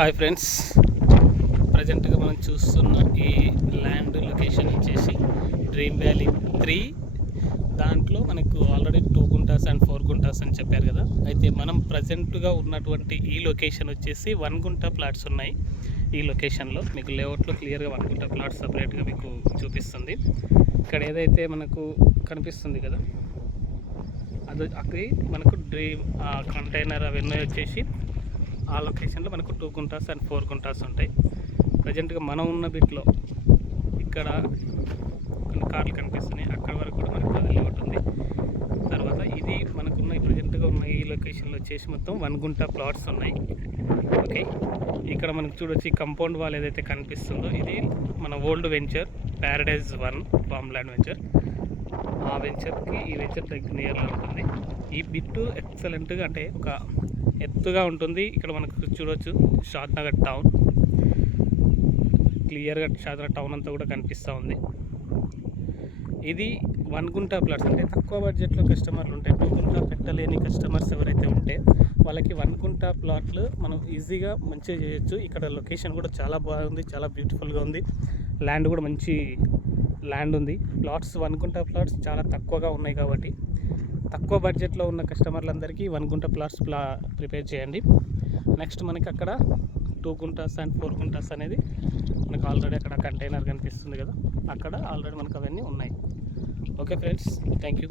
Hi friends, ప్రజెంట్గా మనం చూస్తున్న ఈ ల్యాండ్ లొకేషన్ వచ్చేసి డ్రీమ్ వ్యాలీ 3. దాంట్లో మనకు ఆల్రెడీ 2 గుంటాస్ అండ్ 4 గుంటాస్ అని చెప్పారు కదా. అయితే మనం ప్రజెంట్గా ఉన్నటువంటి ఈ లొకేషన్ వచ్చేసి 1 గుంటా ప్లాట్స్ ఉన్నాయి. ఈ లొకేషన్లో మీకు లేఅవుట్లో క్లియర్గా 1 గుంటా ప్లాట్స్ సపరేట్గా మీకు చూపిస్తుంది. ఇక్కడ ఏదైతే మనకు కనిపిస్తుంది కదా, అది మనకు డ్రీమ్ కంటైనర్ అవన్నీ వచ్చేసి ఆ లొకేషన్లో మనకు 2 గుంటాస్ అండ్ 4 గుంటాస్ ఉంటాయి. ప్రజెంట్గా మనం ఉన్న బిట్లో ఇక్కడ కొన్ని కార్లు కనిపిస్తున్నాయి, అక్కడ వరకు కూడా మనకు అది లేఅవుట్ ఉంది. తర్వాత ఇది మనకున్న ప్రజెంట్గా ఉన్న ఈ లొకేషన్లో వచ్చేసి మొత్తం 1 గుంటా ప్లాట్స్ ఉన్నాయి. ఓకే, ఇక్కడ మనకు చూడొచ్చు కంపౌండ్ వాల్ ఏదైతే కనిపిస్తుందో ఇది మన old venture Paradise 1 farm land venture. ఆ వెంచర్కి ఈ వెంచర్ నియర్లో ఉంటుంది. ఈ బిట్టు ఎక్సలెంట్గా అంటే ఒక ఎత్తుగా ఉంటుంది. ఇక్కడ మనకు చూడవచ్చు షాద్నగర్ టౌన్, క్లియర్గా షాద్నగర్ టౌన్ అంతా కూడా కనిపిస్తూ ఉంది. ఇది 1 గుంటా ప్లాట్స్, అంటే తక్కువ బడ్జెట్లో కస్టమర్లు ఉంటే 2 గుంటా పెట్టలేని కస్టమర్స్ ఎవరైతే ఉంటే వాళ్ళకి 1 గుంటా ప్లాట్లు మనం ఈజీగా మంచిగా చేయొచ్చు. ఇక్కడ లొకేషన్ కూడా చాలా బాగుంది, చాలా బ్యూటిఫుల్గా ఉంది. ల్యాండ్ కూడా మంచి ల్యాండ్ ఉంది. ప్లాట్స్ 1 గుంటా ప్లాట్స్ చాలా తక్కువగా ఉన్నాయి కాబట్టి తక్కువ బడ్జెట్లో ఉన్న కస్టమర్లందరికీ 1 గుంటా ప్లాట్స్ ప్రిపేర్ చేయండి. నెక్స్ట్ మనకి అక్కడ 2 గుంటాస్ అండ్ 4 గుంటాస్ అనేది మనకు ఆల్రెడీ అక్కడ కంటైనర్ కనిపిస్తుంది కదా, అక్కడ ఆల్రెడీ మనకు అవన్నీ ఉన్నాయి. Okay friends, thank you.